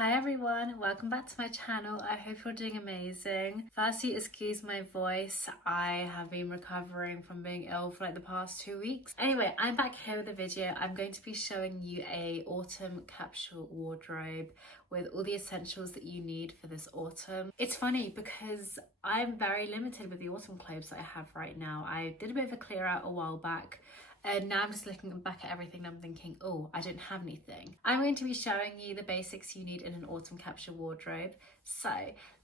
Hi everyone, welcome back to my channel. I hope you're doing amazing. Firstly, excuse my voice. I have been recovering from being ill for like the past 2 weeks. Anyway, I'm back here with a video. I'm going to be showing you a autumn capsule wardrobe with all the essentials that you need for this autumn. It's funny because I'm very limited with the autumn clothes that I have right now. I did a bit of a clear out a while back. And now I'm just looking back at everything and I'm thinking, oh, I don't have anything. I'm going to be showing you the basics you need in an autumn capsule wardrobe. So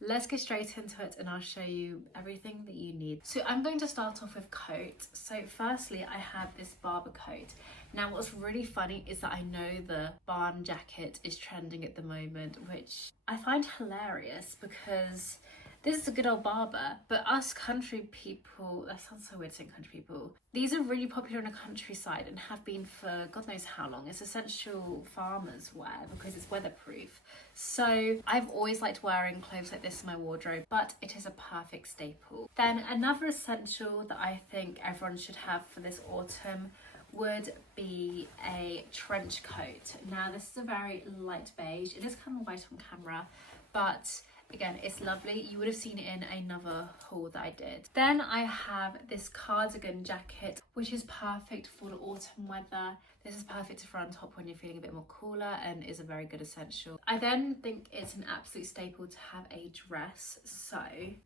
let's get straight into it and I'll show you everything that you need. So I'm going to start off with coat. So firstly, I have this Barber coat. Now what's really funny is that I know the barn jacket is trending at the moment, which I find hilarious because this is a good old Barber, but us country people, that sounds so weird saying country people, these are really popular in the countryside and have been for God knows how long. It's essential farmers wear because it's weatherproof. So I've always liked wearing clothes like this in my wardrobe, but it is a perfect staple. Then another essential that I think everyone should have for this autumn would be a trench coat. Now this is a very light beige. It is kind of white on camera, but again, it's lovely. You would have seen it in another haul that I did. Then I have this cardigan jacket, which is perfect for the autumn weather. This is perfect to throw on top when you're feeling a bit more cooler and is a very good essential. I then think it's an absolute staple to have a dress. So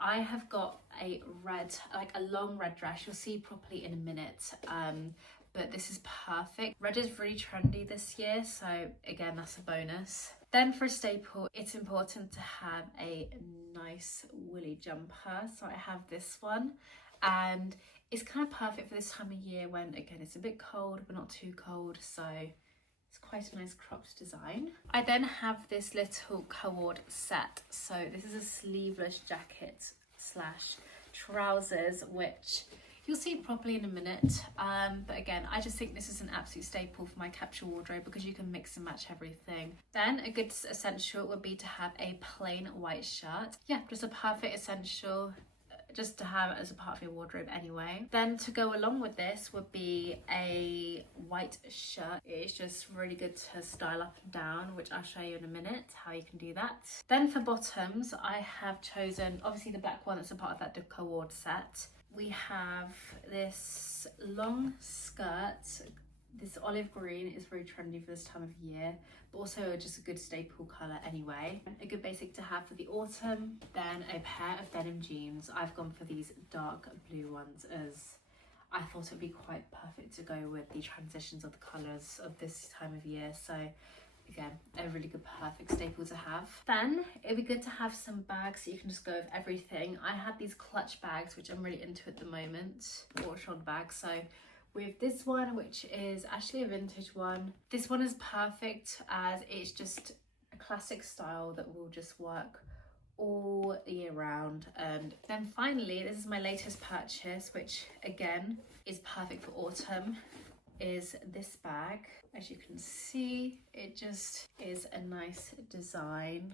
I have got a red, like a long red dress. You'll see properly in a minute. But this is perfect. Red is really trendy this year, so again, that's a bonus. Then for a staple, it's important to have a nice woolly jumper. So I have this one and it's kind of perfect for this time of year when, again, it's a bit cold, but not too cold. So it's quite a nice cropped design. I then have this little cord set. So this is a sleeveless jacket slash trousers, which you'll see it properly in a minute, but again, I just think this is an absolute staple for my capsule wardrobe because you can mix and match everything. Then a good essential would be to have a plain white shirt. Yeah, just a perfect essential just to have as a part of your wardrobe anyway. Then to go along with this would be a white shirt. It's just really good to style up and down, which I'll show you in a minute how you can do that. Then for bottoms, I have chosen obviously the black one that's a part of that cord set. We have this long skirt. This olive green is very trendy for this time of year, but also just a good staple colour anyway. A good basic to have for the autumn. Then a pair of denim jeans. I've gone for these dark blue ones as I thought it would be quite perfect to go with the transitions of the colours of this time of year. So again, a really good perfect staple to have. Then it'd be good to have some bags so you can just go with everything. I have these clutch bags which I'm really into at the moment, or shoulder bags. So with this one, which is actually a vintage one, this one is perfect as it's just a classic style that will just work all year round. And then finally, this is my latest purchase, which again is perfect for autumn, is this bag. As you can see, it just is a nice design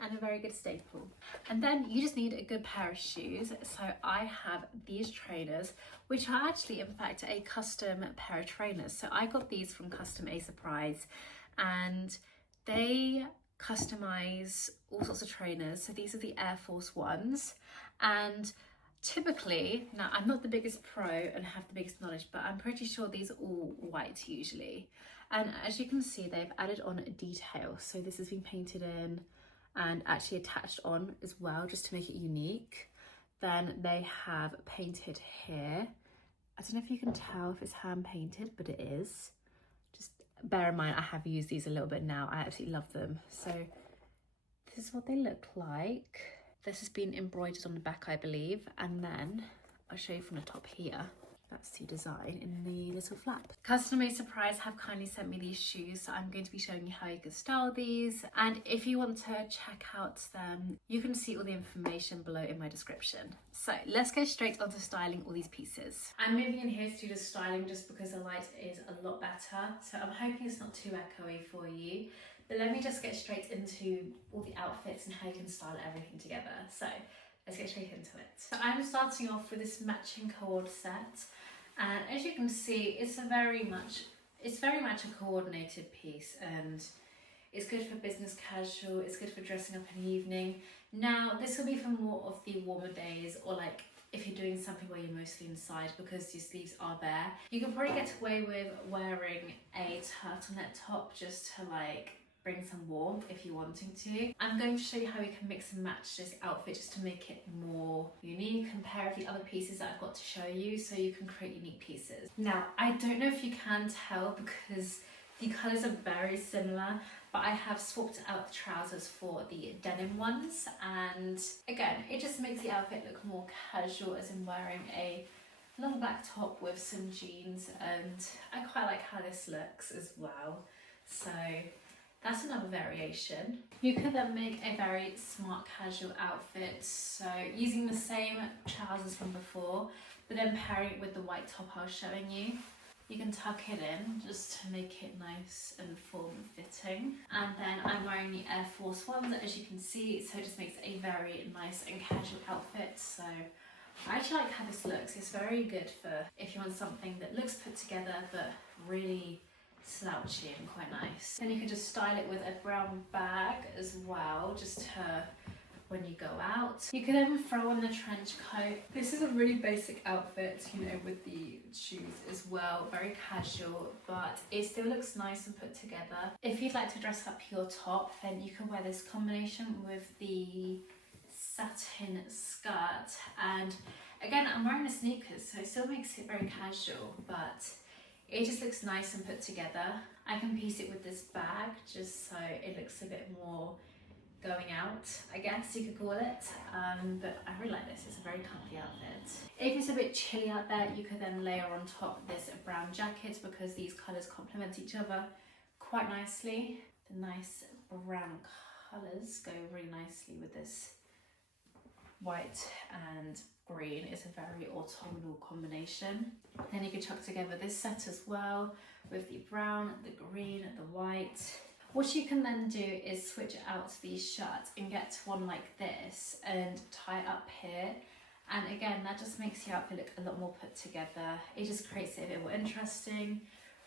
and a very good staple. And then you just need a good pair of shoes. So I have these trainers, which are actually in fact a custom pair of trainers. So I got these from Customasurprise and they customize all sorts of trainers. So these are the Air Force ones, and typically, now I'm not the biggest pro and have the biggest knowledge, but I'm pretty sure these are all white usually. And as you can see, they've added on a detail. So this has been painted in and actually attached on as well, just to make it unique. Then they have painted here. I don't know if you can tell if it's hand painted, but it is. Just bear in mind, I have used these a little bit now. I absolutely love them. So this is what they look like. This has been embroidered on the back, I believe, and then I'll show you from the top here. That's the design in the little flap. Customasurprise have kindly sent me these shoes, so I'm going to be showing you how you can style these. And if you want to check out them, you can see all the information below in my description. So let's go straight onto styling all these pieces. I'm moving in here to do the styling just because the light is a lot better, so I'm hoping it's not too echoey for you. But let me just get straight into all the outfits and how you can style everything together. So let's get straight into it. So I'm starting off with this matching cord set. And as you can see, it's very much a coordinated piece, and It's good for business casual, it's good for dressing up in the evening. Now, this will be for more of the warmer days, or like if you're doing something where you're mostly inside because your sleeves are bare. You can probably get away with wearing a turtleneck top just to like bring some warmth if you're wanting to. I'm going to show you how you can mix and match this outfit just to make it more unique, compare with the other pieces that I've got to show you so you can create unique pieces. Now, I don't know if you can tell because the colours are very similar, but I have swapped out the trousers for the denim ones, and again, it just makes the outfit look more casual, as in wearing a long black top with some jeans, and I quite like how this looks as well. So that's another variation. You could then make a very smart casual outfit, so using the same trousers from before, but then pairing it with the white top I was showing you. You can tuck it in just to make it nice and form-fitting. And then I'm wearing the Air Force Ones, as you can see, so it just makes a very nice and casual outfit. So I actually like how this looks. It's very good for if you want something that looks put together but really slouchy and quite nice. Then you can just style it with a brown bag as well, just to when you go out. You can then throw on the trench coat. This is a really basic outfit, you know, with the shoes as well, very casual, but it still looks nice and put together. If you'd like to dress up your top, then you can wear this combination with the satin skirt, and again, I'm wearing the sneakers, so it still makes it very casual, but it just looks nice and put together. I can piece it with this bag just so it looks a bit more going out, I guess you could call it, but I really like this. It's a very comfy outfit. If it's a bit chilly out there, you could then layer on top this brown jacket because these colours complement each other quite nicely. The nice brown colours go really nicely with this white and green. It's a very autumnal combination. Then you can chuck together this set as well with the brown, the green, the white. What you can then do is switch out the shirt and get one like this and tie it up here. And again, that just makes the outfit look a lot more put together. It just creates it a bit more interesting.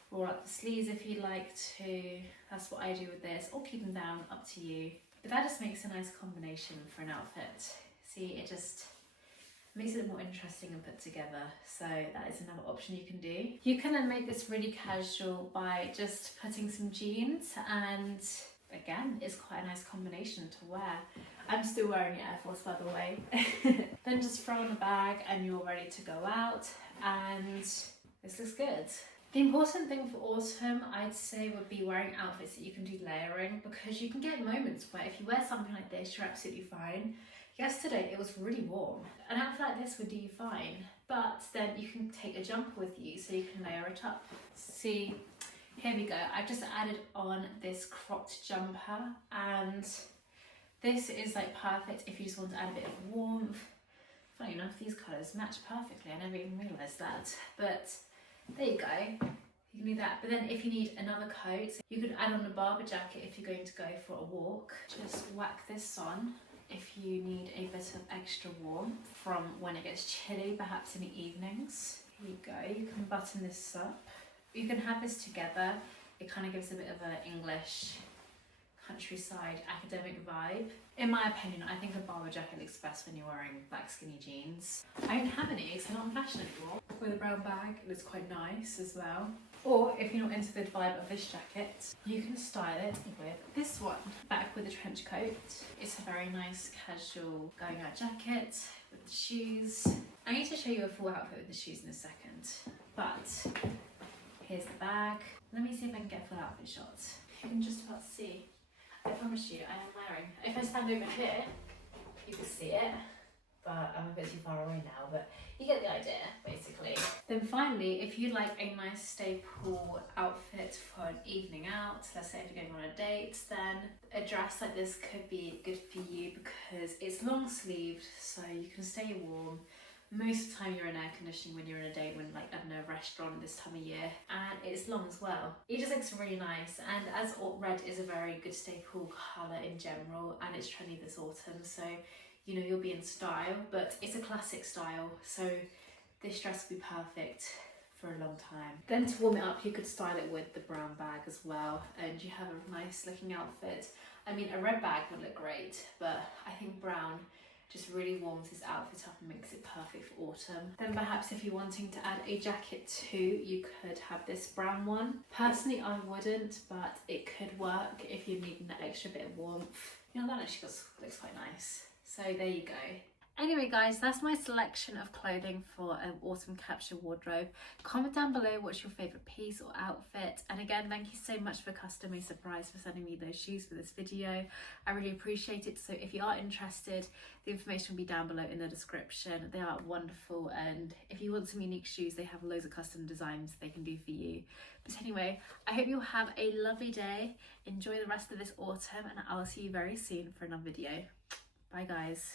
Roll up the sleeves if you'd like to. That's what I do with this, or keep them down, up to you. But that just makes a nice combination for an outfit. See, it just makes it more interesting and put together. So that is another option you can do. You can then make this really casual by just putting some jeans, and again, it's quite a nice combination to wear. I'm still wearing the Air Force, by the way. Then just throw in a bag and you're ready to go out, and this looks good. The important thing for autumn, I'd say, would be wearing outfits that you can do layering, because you can get moments where if you wear something like this, you're absolutely fine. Yesterday it was really warm. An outfit like this would do you fine, but then you can take a jumper with you so you can layer it up. See, here we go. I've just added on this cropped jumper, and this is like perfect if you just want to add a bit of warmth. Funny enough, these colours match perfectly. I never even realised that, but there you go. You can do that. But then if you need another coat, you could add on a barber jacket if you're going to go for a walk. Just whack this on if you need a bit of extra warmth from when it gets chilly, perhaps in the evenings. Here you go, you can button this up. You can have this together. It kind of gives a bit of an English countryside academic vibe. In my opinion, I think a barber jacket looks best when you're wearing black skinny jeans. I don't have any, so not in fashion anymore. With a brown bag, it looks quite nice as well. Or if you're not into the vibe of this jacket, you can style it with this one. Back with a trench coat. It's a very nice casual going out jacket with the shoes. I need to show you a full outfit with the shoes in a second, but here's the bag. Let me see if I can get a full outfit shot. You can just about see. I promise you, I am wearing. If I stand over here, you can see it, but I'm a bit too far away now, but you get the idea, basically. Then finally, if you like a nice staple outfit for an evening out, let's say if you're going on a date, then a dress like this could be good for you because it's long sleeved, so you can stay warm. Most of the time you're in air conditioning when you're in a date, when like, I don't know, a restaurant this time of year, and it's long as well. It just looks really nice, and as red is a very good staple colour in general, and it's trendy this autumn, so you know you'll be in style, but it's a classic style, so this dress would be perfect for a long time. Then to warm it up, you could style it with the brown bag as well, and you have a nice looking outfit. I mean, a red bag would look great, but I think brown just really warms this outfit up and makes it perfect for autumn. Then perhaps if you're wanting to add a jacket too, you could have this brown one. Personally, I wouldn't, but it could work if you're needing that extra bit of warmth. You know, that actually looks quite nice. So there you go. Anyway guys, that's my selection of clothing for an autumn capsule wardrobe. Comment down below what's your favourite piece or outfit. And again, thank you so much for Customer Surprise for sending me those shoes for this video. I really appreciate it. So if you are interested, the information will be down below in the description. They are wonderful, and if you want some unique shoes, they have loads of custom designs they can do for you. But anyway, I hope you'll have a lovely day. Enjoy the rest of this autumn, and I'll see you very soon for another video. Bye guys.